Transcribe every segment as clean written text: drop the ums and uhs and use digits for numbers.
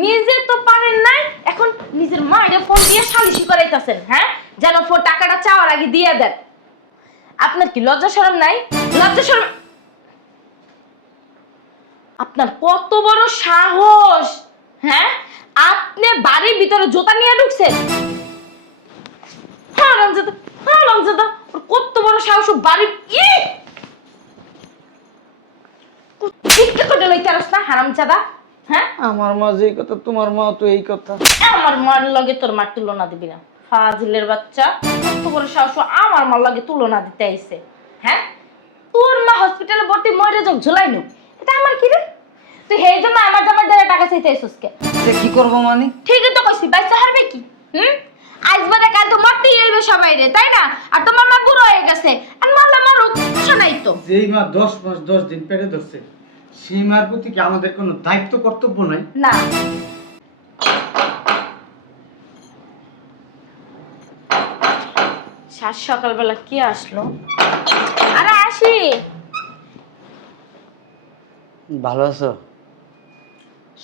নিজে তো পারেন নাই, এখন নিজের মায়ের ফোন দিয়ে সালিশি করাইতাছেন, হ্যাঁ? যেন টাকাটা চাওয়ার আগে দিয়ে দেন। আপনার কি লজ্জা শরম নাই? লজ্জা শরম আপনার কত বড় সাহস, হ্যাঁ? আপনি বাড়ির ভিতরে জুতা নিয়ে ঢুকছেন? হ্যাঁ রমজাদা, হ্যাঁ রমজাদা, ওর কত বড় সাহস! ও বাড়ির হারামজাদা, হ্যাঁ? আমার মা যে কথা তোমার মা তো এই কথা। আমার মার লগে তোর মার তুলনা দিবি না, ফাজিলের বাচ্চা। কত বড় সাহস আমার মার লগে তুলনা দিতে আইছে, হ্যাঁ? তোর মা হসপিটালে ভর্তি মরে যাক ঝুলাইনো, এটা আমার কি রে? তুই হেই জন্য আমার জামাই দ্বারা টাকা চাইতে আইছস কে? যে কি করব মানে? ঠিকই তো কইছি, বাইসা হারবে কি? আজ বাদে কাল তো মরতেই হইবে সবাই রে, তাই না? আর তোমার মা বুড়ো হয়ে গেছে, আর মারলা মারুক, সমস্যা নাই তো। যেই মা 10 মাস 10 দিন পেটে ধরছে, সেই মার প্রতি কি আমাদের কোনো দায়িত্ব কর্তব্য নাই? না। সাত সকালবেলা কি আসলো? আরে আসি। ভালো আছো?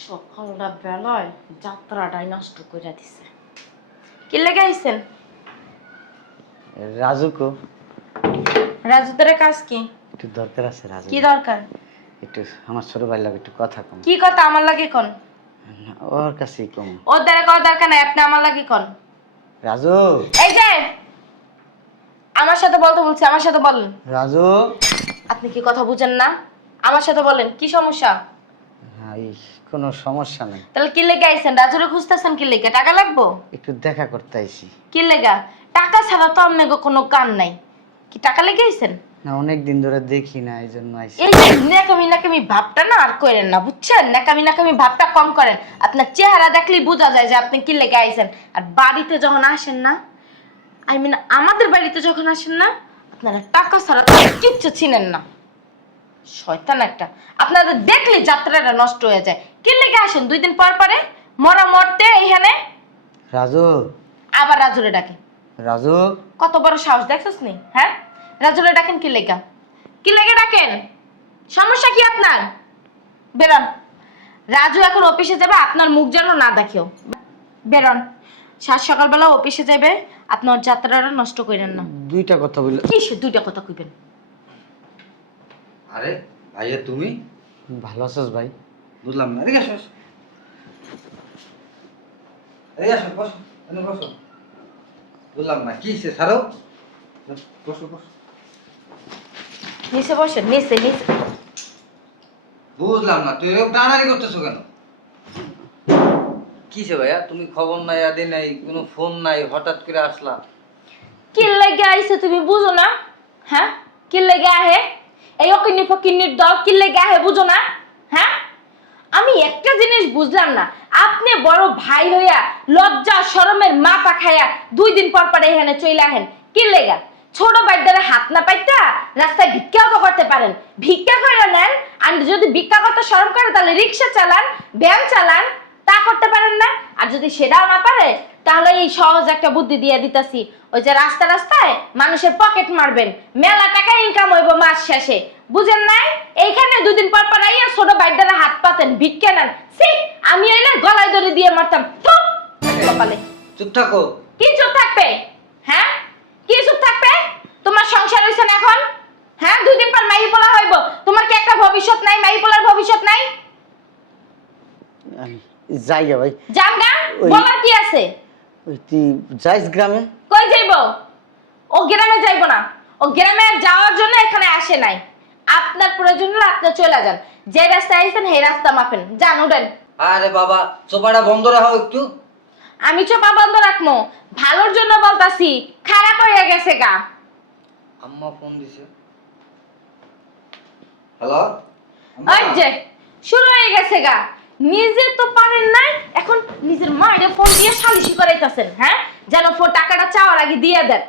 সকালটা বেলায় যাত্রাটাই নষ্ট করে দিছে। কি লেগে আইছেন? রাজুকো রাজু তোর কাজ কি? একটু দরকার আছে। রাজু কি দরকার? একটু আমার ছোট ভাই লাগে একটু কথা কম। কি কথা আমার লাগে কোন? ওর কাছেই কম। ওর দ্বারা করার দরকার নাই, আপনি আমার লাগে কোন। রাজু, এই যে আমার সাথে বলতে বলছি, আমার সাথে বলেন। রাজু, আপনি কি কথা বুঝেন না? আমার সাথে বলেন, কি সমস্যা? হ্যাঁ, কোনো সমস্যা নাই। তাহলে কি লেগে আইছেন? রাজুরে খুঁজতেছেন কি লেগে? টাকা লাগবো? একটু দেখা করতে আইছি। কি লেগা? টাকা ছাড়া তো আপনাকে কোনো কান নাই। কি টাকা লেগে আইছেন? না, অনেক দিন ধরে দেখি না, এই জন্য আইছি। এই যে ন্যাকামি ন্যাকামি ভাবটা না আর করেন না, বুঝছেন? ন্যাকামি ন্যাকামি ভাবটা কম করেন। আপনার চেহারা দেখলেই বোঝা যায় যে আপনি কি লেগে আইছেন। আর বাড়িতে যখন আসেন না, আই মিন আমাদের বাড়িতে যখন আসেন না, আপনারা টাকা ছাড়া তো কিচ্ছু চিনেন না। শয়তান একটা, আপনাদের দেখলে যাত্রাটা নষ্ট হয়ে যায়। কি লেগে আসেন 2 দিন পর পরে? মরা মরতে এইখানে রাজু, আবার রাজুরে ডাকে। রাজু, কত বড় সাহস দেখছস নি, হ্যাঁ? রাজুরে ডাকেন কি লেগা? কি লেগে ডাকেন? সমস্যা কি আপনার? বেরোন। রাজু এখন অফিসে যাবে, আপনার মুখ যেন না দেখিও। বেরোন। সাত সকালবেলা অফিসে যাবে, আপনার যাত্রাটা নষ্ট করেন না। দুইটা কথা বললে। কিসে 2টা কথা কইবেন? আরে ভাইয়া তুমি ভালো আছিস ভাই? বুঝলাম না। এদিকে আসো, আসো। এদিকে আসো, বসো, এখানে বসো। বুঝলাম না কি সে ছাড়ো। বসো বসো। নিচে বসেন, নিচে নিচে। বুঝলাম না তুই এরকম টানাটানি করতেছো কেন? কিসে ভাইয়া তুমি খবর নাই, আদি নাই, কোনো ফোন নাই, হঠাৎ করে আসলা? কি লেগে আইছে তুমি বুঝো না? হ্যাঁ, কি লেগে আহে? এই অকিন্নি ফকিন্নির দল কি লেগে আহে বুঝো না? হ্যাঁ, আমি একটা জিনিস বুঝলাম না, আপনি বড় ভাই হইয়া লজ্জা শরমের মাথা খায়া 2 দিন পর পর এখানে চলে আহেন কি লেগা? ছোট ভাইদের হাত না পাইতা রাস্তায় ভিক্ষাও তো করতে পারেন, ভিক্ষা করে নেন। আর যদি ভিক্ষা করতে শরম করে তাহলে রিক্সা চালান, ভ্যান চালান, তা করতে পারেন না? আর যদি সেটাও না পারে তাহলে এই সহজ একটা বুদ্ধি দিয়ে দিতেছি, ওই যে রাস্তা রাস্তায় মানুষের পকেট মারবেন, মেলা টাকা ইনকাম হইব মাস শেষে, বুঝেন নাই? এইখানে 2 দিন পর পর আইয়া ছোট ভাইদের হাত পাতেন, ভিক্ষা নেন। সি, আমি এলে গলায় দড়ি দিয়ে মারতাম। থু, কপালে। চুপ থাকো। কি চুপ থাকবে? হ্যাঁ, কি চুপ থাকবে? তোমার সংসার হইছে না এখন? হ্যাঁ, 2 দিন পর মাইহি পোলা হইব, তোমার কি একটা ভবিষ্যৎ নাই? মাইহি পোলার ভবিষ্যৎ নাই? যাই গে ভাই। যান গা, বলার কি আছে? ওই তুই যাইস গ্রামে? কই যাইব? ও গ্রামে যাইব না, ও গ্রামে যাওয়ার জন্য এখানে আসে নাই। আপনার প্রয়োজন হলে আপনি চলে যান, যে রাস্তায় আইছেন সেই রাস্তা মাপেন, যান উঠেন। আরে বাবা চোপাটা বন্ধ রাখো একটু। আমি চোপা বন্ধ রাখবো? ভালোর জন্য বলতাছি, খারাপ হয়ে গেছে গা। আম্মা ফোন দিছে। হ্যালো ওই যে শুরু হয়ে গেছে গা। নিজে তো পারেন নাই, এখন নিজের মায়ের ফোন দিয়ে সালিশি করাইতাছেন, হ্যাঁ? যেন টাকাটা চাওয়ার আগে দিয়ে দেন।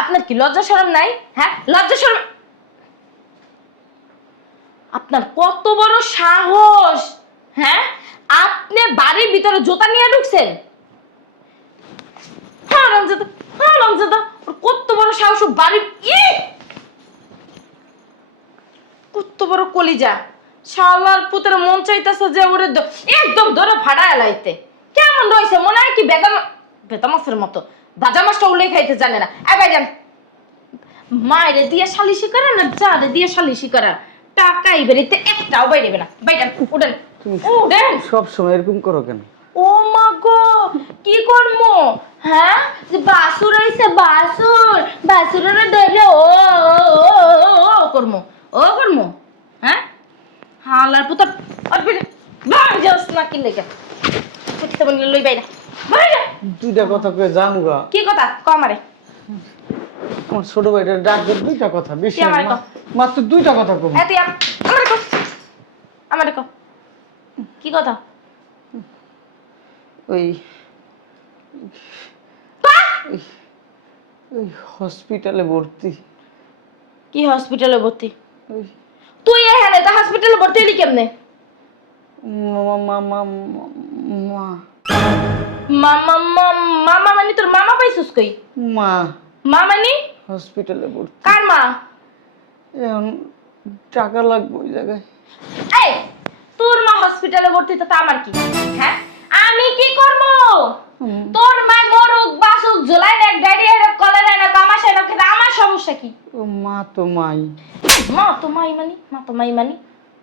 আপনার কি লজ্জা শরম নাই? হ্যাঁ, লজ্জা শরম? আপনার কত বড় সাহস, হ্যাঁ? আপনি বাড়ির ভিতরে জুতা নিয়ে ঢুকছেন? হ্যাঁ রমজাদা, হ্যাঁ রমজাদা, ওর কত বড় সাহস! ও বাড়ির কত বড় কলিজা, শালার পুতের মন চাইতেছে যে ওরে একদম ধরে ফাড়ায় লাইতে। কেমন রয়েছে মনে হয় কি বেদম বেতামাসের মতো ভাজা মাছটা উল্লেখ খাইতে জানে না। ভাইজান মায়েরে দিয়ে সালিশি করে না যারে দিয়ে সালিশি করা টাকাই বেরিতে একটাও বাইরেবে না। ভাইজান উঠেন উঠেন। সব সময় এরকম করো কেন? ও মা গো কি করমু? হ্যাঁ যে বাসুর হইছে বাসুরের ধরে ও করমু হ্যাঁ হালার পুতা আরবি বাজস না কি লেগে কইতে বললি লই বাইরা বাইরা। দুইটা কথা কয়ে জানুগা। কি কথা কমারে? আমার ছোট ভাইটার ডাক দে, দুইটা কথা, বেশি তুই আমারে না, কও। মাত্র দুইটা কথা কব। তুই আমারে কও কি কথা? ওই ওই হসপিটালে ভর্তি। কি হসপিটালে ভর্তি? ওই তুই এখানে তা হসপিটালে ভর্তি হলি কেমনে? মা মামা মামা মানে তোর মামা পাইছিস কই? মা মা মানে হসপিটালে ভর্তি। কার মা? এখন টাকা লাগবে ওই জায়গায়। এই তোর মা হসপিটালে ভর্তি তো আমার কি? হ্যাঁ আমি কি করব? তোর মা মরুক বাসুক জুলাই দেখ ডায়রিয়া দেখ কলেরা না কামাশা না কিন্তু আমার সমস্যা কি? ও মা তো মাই। মা তো মাই মানি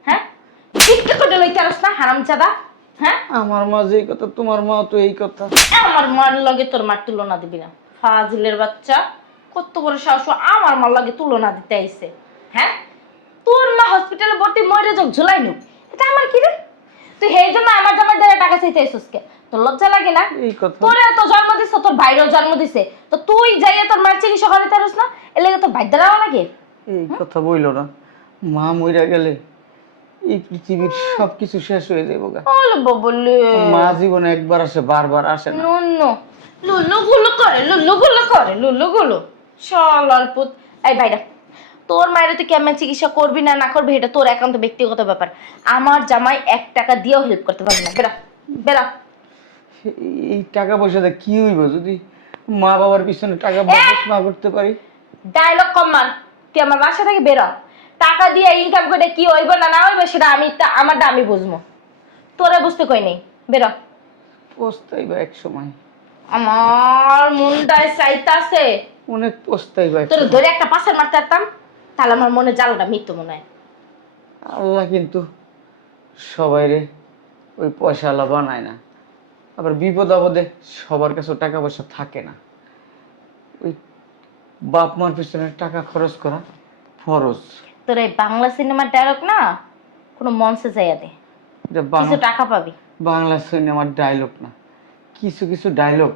হ্যাঁ ঠিক করে লইতে আসছ না হারামজাদা। হ্যাঁ আমার মা যেই কথা তোমার মা তো এই কথা। আমার মার লগে তোর মার তুলনা দিবি না ফাজিলের বাচ্চা। কত বড় সাহস আমার মার লগে তুলনা দিতে আইছে? হ্যাঁ তোর মা হসপিটালে ভর্তি মরে যাক ঝুলাই নুক এটা আমার কি রে? তুই সেই জন্য আমার জামাই দ্বারা টাকা চাইতে আইছিস কে? তোর লজ্জা লাগে না? এই কথা তোরে তো জন্ম দিছে তোর ভাইরও জন্ম দিছে তো তুই যাইয়া তোর মার চিকিৎসা করাতে পারিস না? এর লাগে তোর ভাই দ্বারাও লাগে। এই কথা বইলো না। মা মইরা গেলে এই পৃথিবীর সবকিছু শেষ হয়ে যাবে গা। ওলে ববলে মা জীবনে একবার আসে, বারবার আসে না। নো লুল্লু গুলো শালার পুত। এই ভাইরা তোর মায়ের তুই কেমন চিকিৎসা করবি না না করবি এটা তোর একান্ত ব্যক্তিগত ব্যাপার। আমার জামাই 1 টাকা দিয়েও হেল্প করতে পারবে না। বেরা বেরা। এই টাকা পয়সাতে কি হইব যদি মা বাবার পিছনে টাকা বাবদ না করতে পারি? ডায়লগ কম মার। তুই আমার বাসা থেকে বেরো। টাকা দিয়ে ইনকাম করে কি হইব না না হইব সেটা আমারটা আমি বুঝবো। তোরা বুঝতে কই নেই। বেরো। পস্তাইবা এক সময়। আমার মনটায় চাইতাছে অনেক পস্তাইবা। তোর ধরে একটা পাশের মারতে পারতাম তাহলে আমার মনে জ্বালাটা মৃত্যু মনে হয়। আল্লাহ কিন্তু সবাইরে ওই পয়সাওয়ালা বানায় না। আবার বিপদ আপদে সবার কাছে টাকা পয়সা থাকে না। ওই বাপ মার পিছনে টাকা খরচ করা ফরজ। তোর এই বাংলা সিনেমার ডায়লগ না কোনো মঞ্চে যাইয়া দে, এটা কিছু টাকা পাবি। বাংলা সিনেমার ডায়লগ না, কিছু কিছু ডায়লগ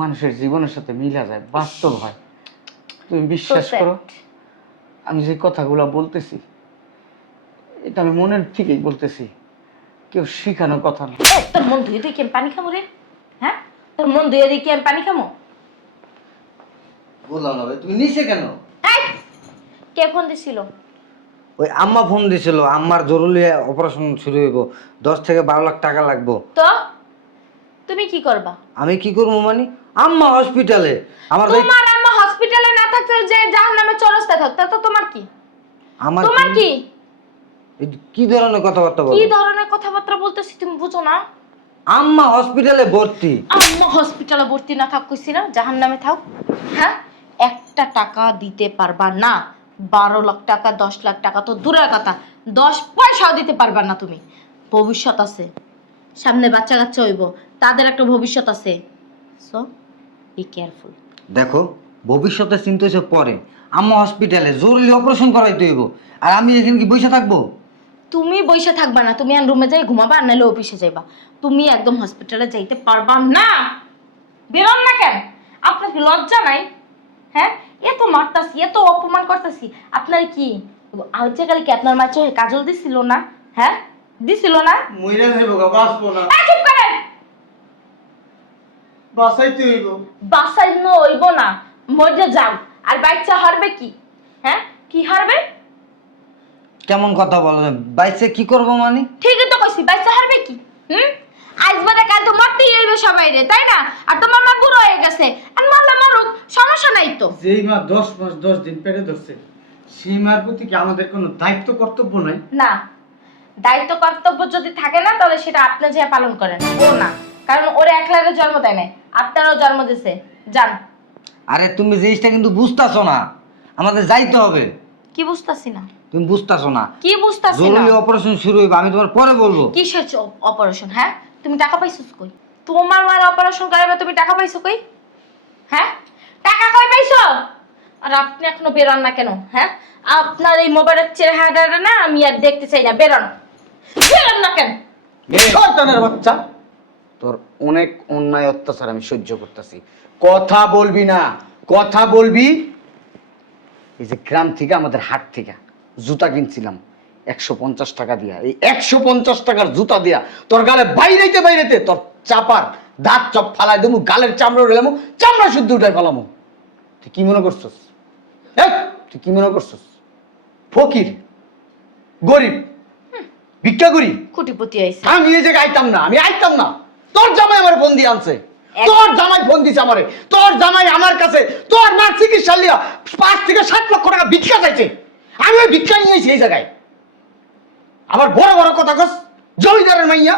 মানুষের জীবনের সাথে মিলা যায়, বাস্তব হয়। তুমি বিশ্বাস So sad. করো, আমি যে কথাগুলো বলতেছি এটা আমি মনের থেকেই বলতেছি, কেউ শিখানো কথা না। এই, তোর মন ধুয়ে কি আমি পানি খামো রে? হ্যাঁ তোর মন ধুয়ে কি আমি পানি খামো? বললাম না ভাই, তুমি নিচে কেন? এই, কে ফোন দিছিল? ওই আম্মা ফোন দিছিল, আম্মার জরুরি অপারেশন শুরু হইব, 10 থেকে 12 লাখ টাকা লাগবো। তো তুমি কি করবা? আমি কি করবো মানে? আম্মা হসপিটালে, আমার ভাই তোমার আম্মা হসপিটালে না থাকতে যে জাহান্নামে চরস্তা থাকতে তো তোমার কি? আমার তোমার কি এই কি ধরনের কথাবার্তা বলো? কি ধরনের কথাবার্তা বলতেছি তুমি বুঝো না? আম্মা হসপিটালে ভর্তি। আম্মা হসপিটালে ভর্তি না থাক কইছি না, জাহান্নামে থাক। হ্যাঁ একটা টাকা দিতে পারবা না। 12 লাখ টাকা 10 লাখ টাকা তো দূরের কথা, 10 পয়সাও দিতে পারবা না তুমি। ভবিষ্যৎ আছে, সামনে বাচ্চা কাচ্চা হইব, তাদের একটা ভবিষ্যৎ আছে। So be careful. দেখো ভবিষ্যতে চিন্তা হচ্ছে পরে, আম্মা হসপিটালে জরুরি অপারেশন করাইতে হইব, আর আমি এখানে কি বসে থাকবো? তুমি বইসা থাকবা না, তুমি রুমে যাই ঘুমাবা আর নাহলে অফিসে যাইবা। তুমি একদম হসপিটালে যাইতে পারবা না। বেরোন না কেন? আপনার কি লজ্জা নাই? হ্যাঁ এত মারতাছি এত অপমান করতেছি, আপনার কি আজকে কাল কি আপনার মা চোখে কাজল দিছিল না? হ্যাঁ দিছিল না? মইরা যাইব গা, বাঁচবো না। এই, চুপ করেন। বাঁচাইতে হইব। বাসায় হইব না, মরে যাও। আর বাচ্চা হারবে কি? হ্যাঁ কি হারবে? কেমন কথা বলবেন? বাইসে কি করবো মানে? ঠিকই তো কইছি, বাচ্চা হারবে কি? আজ বাদে কাল তো মরতেই হইবে সবাই রে, তাই না? আর তোমার মা বুড়ো হয়ে গেছে, আর মারলা মারুক, সমস্যা নাই তো। যেই মা 10 মাস 10 দিন পেটে ধরছে, সেই মার প্রতি কি আমাদের কোনো দায়িত্ব কর্তব্য নাই? না দায়িত্ব কর্তব্য যদি থাকে না তাহলে সেটা আপনি যে পালন করেন, ও না। কারণ ওর একলারে জন্ম দেয় নাই, আপনারও জন্ম দিছে। যান। আরে তুমি জিনিসটা কিন্তু বুঝতাছো না, আমাদের যাইতে হবে। কি বুঝতাছি না? তুমি বুঝতাছো না, কি বুঝতাছি না? জরুরি অপারেশন শুরু হইবে, আমি তোমার পরে বলবো। কিসের অপারেশন? হ্যাঁ, তুমি টাকা পাইছো কই? তোমার মার অপারেশন করাবে তুমি টাকা পাইছো কই? হ্যাঁ, টাকা কই পাইছো? আর আপনি এখনো বেরোন না কেন? হ্যাঁ, আপনার এই মোবাইলের চেহারাটা না আমি আর দেখতে চাই না। বেরোন, বেরোন না কেন? শয়তানের বাচ্চা, তোর অনেক অন্যায় অত্যাচার আমি সহ্য করতেছি। কথা বলবি না, কথা বলবি। এই যে গ্রাম থেকে আমাদের হাট থেকে জুতা কিনছিলাম 150 টাকা দিয়া, এই 150 টাকার জুতা দিয়া তোর গালে বাইরেতে বাইরেতে তোর চাপার দাঁত চপ ফালাই দেবো, গালের চামড়া উড়ালামো, চামড়া শুদ্ধ উঠাই ফেলামো। তুই কি মনে করছস? তুই কি মনে করছস? ফকির, গরিব, ভিক্ষা করি, কোটিপতি আইছে। আমি এই জায়গায় আইতাম না, আমি আইতাম না। তোর জামাই আমার ফোন দিয়ে আনছে, তোর জামাই ফোন দিছে আমারে, তোর জামাই আমার কাছে তোর মার চিকিৎসা লিয়া 5 থেকে 7 লক্ষ টাকা ভিক্ষা চাইছে। আমি ওই ভিক্ষা নিয়েছি এই জায়গায়। আবার বড় বড় কথা কস, জমিদারের মাইয়া,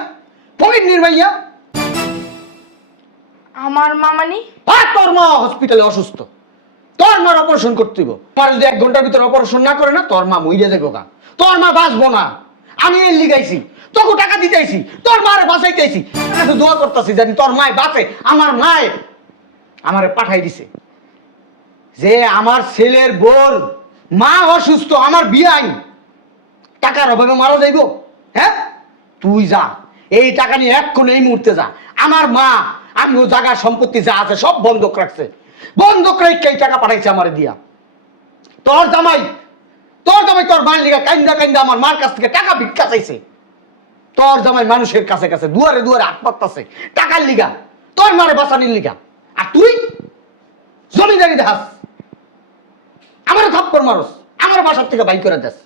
ফকির মাইয়া। আমার মামানি? আর তোর মা হসপিটালে অসুস্থ, তোর মার অপারেশন করতে হইব। আমার যদি 1 ঘন্টার ভিতরে অপারেশন না করে না, তোর মা মইরে যাবো গা, তোর মা বাঁচবো না। আমি এর লিগাইছি, তোকে টাকা দিতেছি, তোর মারে বাঁচাইতেছি, দোয়া করতেছি জানি তোর মায় বাঁচে। আমার মায় আমারে পাঠাই দিছে যে আমার ছেলের বোন মা অসুস্থ, আমার বিয়াই টাকার অভাবে মারা যাইব। হ্যাঁ, তুই যা, এই টাকা নিয়ে এক্ষুন এই মুহূর্তে যা। আমার মা, আমি ও জায়গার সম্পত্তি যা আছে সব বন্ধক রাখছে, বন্ধক রেখে এই টাকা পাঠাইছে আমারে দিয়া। তোর জামাই তোর মায়ের লিগা কাইন্দা কাইন্দা আমার মার কাছ থেকে টাকা ভিক্ষা চাইছে। তোর জামাই মানুষের কাছে কাছে দুয়ারে দুয়ারে হাত পাততাছে টাকার লিগা, তোর মারে বাঁচানির লিগা। আর তুই জমিদারি দেখাস, আমার থাপ্পড় মারস, আমার বাসার থেকে বাইক করে দেস।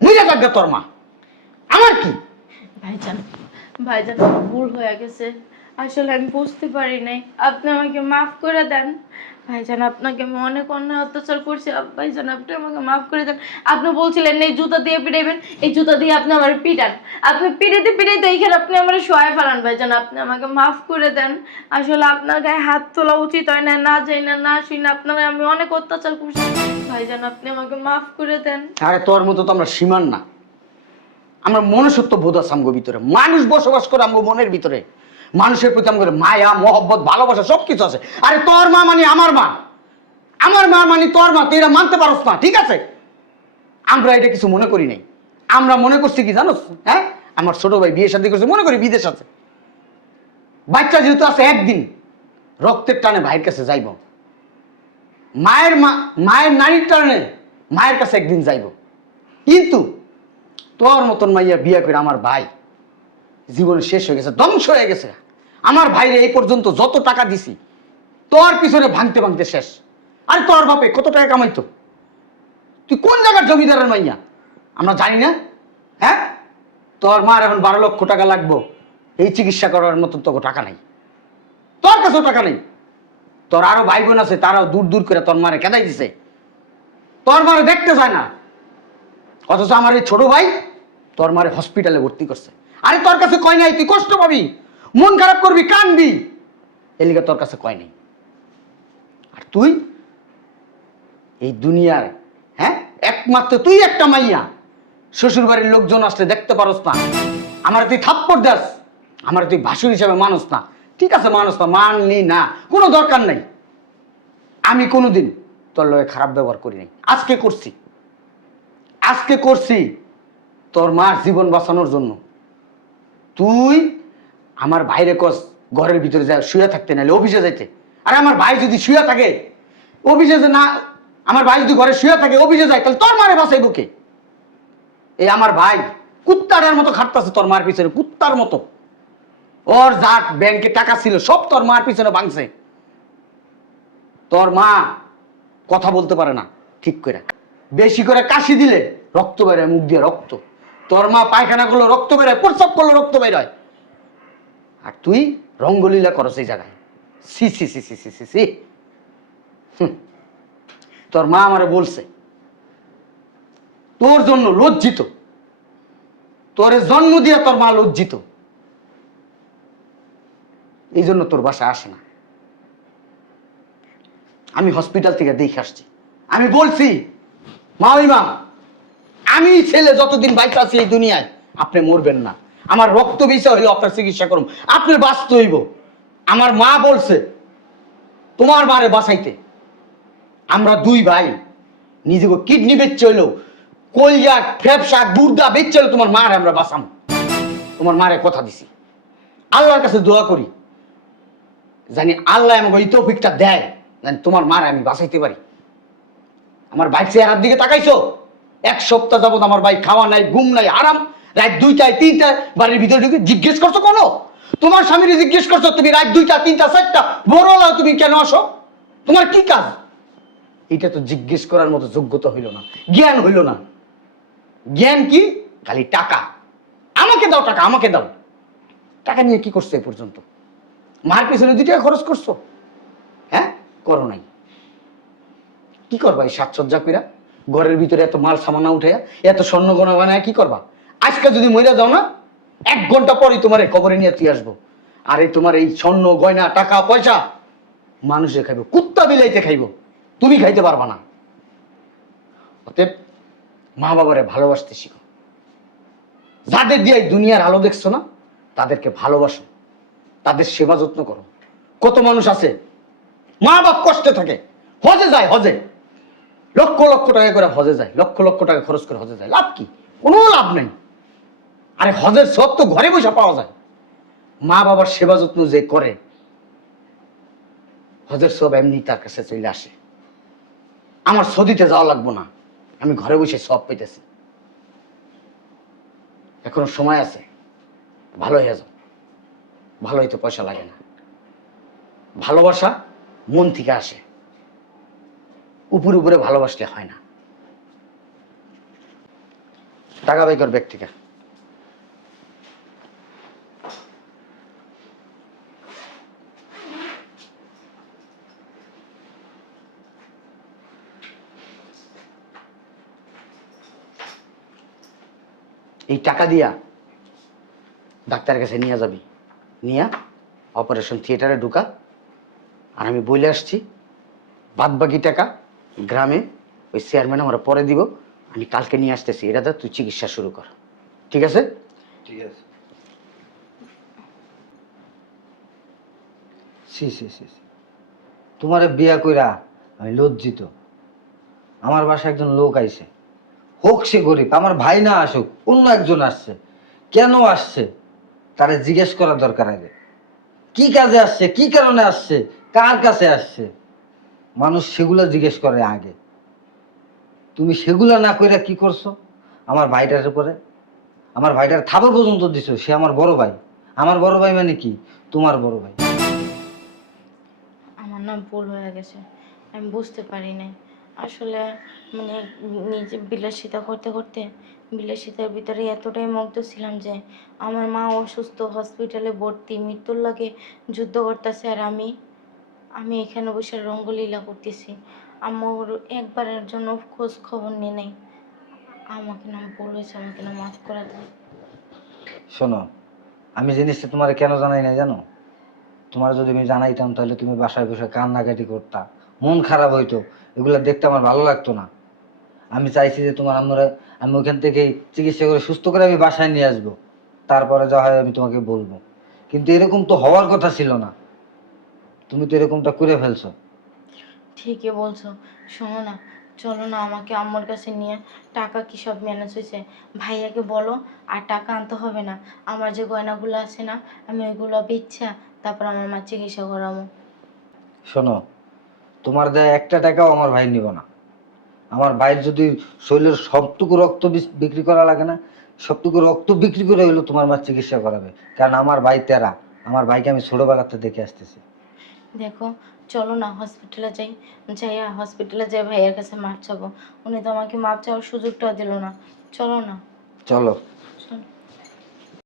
মুইরা যাক তোর মা, আমার কি? ভাইজান, ভাইজান ভুল হয়ে গেছে, আসলে আমি বুঝতে পারি নাই, আপনি আমাকে মাফ করে দেন। ভাইজান, আপনাকে আমি অনেক অন্যায় অত্যাচার করছি, ভাইজান আপনি আমাকে মাফ করে দেন। আপনি বলছিলেন এই জুতা দিয়ে পিটাইবেন, এই জুতা দিয়ে আপনি আমার পিটান, আপনি পিটাইতে পিটাইতে এইখানে আপনি আমার শোয়ায় ফেলান। ভাইজান, আপনি আমাকে মাফ করে দেন। আসলে আপনার গায়ে হাত তোলা উচিত হয় না, না যাই না, না শুই না, আপনার আমি অনেক অত্যাচার করছি। ভাইজান, আপনি আমাকে মাফ করে দেন। আরে তোর মতো তো আমরা সীমান না, আমরা মনুষ্যত্ব বোধ আছে আমগো ভিতরে, মানুষ বসবাস করে আমগো মনের ভিতরে, মানুষের প্রতি আমগো মায়া মহব্বত ভালোবাসা সবকিছু আছে। আরে তোর মা মানে আমার মা, আমার মা মানে তোর মা, তুই এটা মানতে পারস না, ঠিক আছে? আমরা এটা কিছু মনে করি নাই, আমরা মনে করছি কি জানোস? হ্যাঁ, আমার ছোট ভাই বিয়ে শাদী করছে, মনে করি বিদেশ আছে, বাচ্চা যেহেতু আছে, একদিন রক্তের টানে ভাইয়ের কাছে যাইব, মায়ের নারীর টানে মায়ের কাছে একদিন যাইব। কিন্তু তোর মতন মাইয়া বিয়ে করে আমার ভাই জীবন শেষ হয়ে গেছে, ধ্বংস হয়ে গেছে। আমার ভাইরে এই পর্যন্ত যত টাকা দিছি তোর পিছনে ভাঙতে ভাঙতে শেষ। আরে তোর বাপে কত টাকা কামাইতো? তুই কোন জায়গার জমিদারের মাইয়া আমরা জানি না? হ্যাঁ, তোর মার এখন 12 লক্ষ টাকা লাগবো এই চিকিৎসা করার মতন তোকে টাকা নাই, তোর কাছেও টাকা নেই। তোর আরো ভাই বোন আছে, তারাও দূর দূর করে তোর মারে কেদাই দিছে, তোর মারে দেখতে চায় না। অথচ আমার এই ছোট ভাই তোর মারে হসপিটালে ভর্তি করছে। আরে তোর কাছে কয় নাই, তুই কষ্ট পাবি, মন খারাপ করবি, কানবি, এলিগা তোর কাছে কয় নাই। আর তুই এই দুনিয়ার, হ্যাঁ, একমাত্র তুই একটা মাইয়া, শ্বশুর বাড়ির লোকজন আসলে দেখতে পারস না, আমার তুই থাপ্পড় দেস, আমার তুই ভাসুর হিসাবে মানুষ না। ঠিক আছে, মানুষ না, মানলি না, কোনো দরকার নাই। আমি কোনোদিন তোর লগে খারাপ ব্যবহার করি নাই, আজকে করছি, আজকে করছি তোর মার জীবন বাঁচানোর জন্য। তুই আমার ভাইরে কস ঘরের ভিতরে যা শুয়ে থাকতে, নাহলে অফিসে যাইতে। আর আমার ভাই যদি শুয়ে থাকে অফিসে যে না, আমার ভাই যদি ঘরে শুয়ে থাকে অফিসে যায়, তাহলে তোর মারে বাঁচাইব কে? এই আমার ভাই কুত্তাটার মতো খাটতেছে তোর মার পিছনে, কুত্তার মতো। ওর যা ব্যাংকে টাকা ছিল সব তোর মার পিছনে ভাঙছে। তোর মা কথা বলতে পারে না ঠিক করে, বেশি করে কাশি দিলে রক্ত বেরোয়, মুখ দিয়ে রক্ত। তোর মা পায়খানা করলো রক্ত বেরোয়, প্রস্রাব করলো রক্ত বেরোয়। আর তুই রঙ্গলীলা করো সেই জায়গায়, সি সি সি সি সি সি সি। তোর মা আমারে বলছে তোর জন্য লজ্জিত, তোরে জন্ম দিয়া তোর মা লজ্জিত, এই জন্য তোর বাসায় আসে না। আমি হসপিটাল থেকে দেখে আসছি, আমি বলছি মা আমি ছেলে যতদিন বাইক আছি এই দুনিয়ায় আপনি মরবেন না, আমার রক্ত বিষয় হইলে আপনার চিকিৎসা করুন, আপনার বাঁচতে হইব। আমার মা বলছে তোমার মারে বাঁচাইতে, আমরা দুই ভাই নিজেকে কিডনি বেচছে হইলো, কলজা ফেফসা গুর্দা বেচছে হইলো তোমার মারে আমরা বাঁচাম। তোমার মারে কথা দিছি, আল্লাহর কাছে দোয়া করি জানি আল্লাহ আমাকে এই তৌফিকটা দেয়, জানি তোমার মারে আমি বাঁচাইতে পারি। আমার ভাই চেহারার দিকে তাকাইছো? 1 সপ্তাহ যাবত আমার ভাই খাওয়া নাই, ঘুম নাই, আরাম। রাত 2টায় 3টায় বাড়ির ভিতরে ঢুকে জিজ্ঞেস করছো কোনো? তোমার স্বামীরে জিজ্ঞেস করছো তুমি রাত 2টা 3টা 4টা বড় হলো তুমি কেন আসো? তোমার কি কাজ? এটা তো জিজ্ঞেস করার মতো যোগ্যতা হইল না, জ্ঞান হইল না। জ্ঞান কি? খালি টাকা, আমাকে দাও টাকা, আমাকে দাও। টাকা নিয়ে কি করছো এ পর্যন্ত? মার পিছনে 2 টাকা খরচ করছো? হ্যাঁ, করো নাই। কি করবা এই সাজসজ্জা কইরা? ঘরের ভিতরে এত মাল সামানা উঠে, এত স্বর্ণ গয়না বানায় কি করবা? আজকে যদি মইরা যাও না, 1 ঘন্টা পরই তোমার কবরে নিয়ে তুই আসবো। আর এই তোমার এই স্বর্ণ গয়না টাকা পয়সা মানুষে খাইব, কুত্তা বিলাইতে খাইব, তুমি খাইতে পারবা না। অতএব মা বাবারে ভালোবাসতে শিখো। যাদের দিয়ে এই দুনিয়ার আলো দেখছো না, তাদেরকে ভালোবাসো, তাদের সেবা যত্ন করো। কত মানুষ আছে মা বাপ কষ্টে থাকে, হজে যায়, হজে লক্ষ লক্ষ টাকা করে হজে যায়, লক্ষ লক্ষ টাকা খরচ করে হজে যায়, লাভ কি? কোনো লাভ নেই। আরে হজের সব তো ঘরে বসে পাওয়া যায়। মা বাবার সেবা যত্ন যে করে, হজের সব এমনি তার কাছে চলে আসে। আমার সৌদিতে যাওয়া লাগবো না, আমি ঘরে বসে সব পেতেছি। এখনো সময় আছে, ভালো হয়ে যাও। ভালো হইতে পয়সা লাগে না, ভালোবাসা মন থেকে আসে, উপরে উপরে ভালোবাসলে হয় না। টাকা বাই কর ব্যাগ থেকে। এই টাকা দিয়া ডাক্তারের কাছে নিয়ে যাবি, নিয়ে অপারেশন থিয়েটারে ঢুকা। আর আমি বলে আসছি বাদ বাকি টাকা গ্রামে ওই চেয়ারম্যান আমরা পরে দিব, আমি কালকে নিয়ে আসতেছি। এটা দা তুই চিকিৎসা শুরু কর, ঠিক আছে? ঠিক আছে। সি সি সি সি। তোমারে বিয়া কইরা আমি লজ্জিত। আমার বাসায় একজন লোক আইছে, হোক সে গরিব, আমার ভাই না আসুক, অন্য একজন আসছে। কেন আসছে তারে জিজ্ঞেস করা দরকার আগে। কি কাজে আসছে, কি কারণে আসছে, কার কাছে আসছে, মানুষ সেগুলো জিজ্ঞেস করে আগে। তুমি সেগুলো না কইরা কি করছো? আমার ভাইটার উপরে, আমার ভাইটার থাবা পর্যন্ত দিছো। সে আমার বড় ভাই। আমার বড় ভাই মানে কি? তোমার বড় ভাই। আমার না ভুল হয়ে গেছে, আমি বুঝতে পারি নাই। আসলে মানে নিজে বিলাসিতা করতে করতে বিলাসিতার ভিতরে এতটাই মগ্ন ছিলাম যে আমার মা অসুস্থ, হসপিটালে ভর্তি, মৃত্যুর লাগে যুদ্ধ করতেছে, আর আমি এখানে বসে রঙ্গলীলা করতেছি। আমার একবারের জন্য খোঁজ খবর নিয়ে নেই। আমাকে না ভুল হয়েছে, আমাকে না মাফ করে দেয়। শোনো, আমি জিনিসটা তোমার কেন জানাই না জানো? তোমার যদি আমি জানাইতাম তাহলে তুমি বাসায় বসে কান্নাকাটি করতা, মন খারাপ হইতো, এগুলো দেখতে আমার ভালো লাগতো না। আমি চাইছি যে তোমার আমি ওখান থেকে চিকিৎসা করে সুস্থ করে আমি বাসায় নিয়ে আসবো, তারপরে যা হয় আমি তোমাকে বলবো। কিন্তু এরকম তো হওয়ার কথা ছিল না, তুমি তো এরকমটা করে ফেলছো। ঠিকই বলছো। শোনো না, চলো না আমাকে আম্মুর কাছে নিয়ে। টাকা কি সব ম্যানেজ হয়েছে? ভাইয়াকে বলো, আর টাকা আনতে হবে না। আমার যে গয়নাগুলো আছে না, আমি ওইগুলো বেচা তারপর আমার মা চিকিৎসা করাবো। শোনো, তোমার দেয় একটা টাকাও আমার ভাই নিব না। আমার ভাইয়ের যদি শরীরের সবটুকু রক্ত বিক্রি করা লাগে না, সবটুকু রক্ত বিক্রি করে হইলো তোমার মা চিকিৎসা করাবে। কারণ আমার ভাই তেরা, আমার ভাইকে আমি ছোটবেলাতে দেখে আসতেছি। দেখো, চলো না হসপিটালে যাই, যাইয়া হসপিটালে যাই ভাইয়ার কাছে মাপ চাবো। উনি তো আমাকে মাপ চাওয়ার সুযোগটাও দিল না। চলো না। চলো।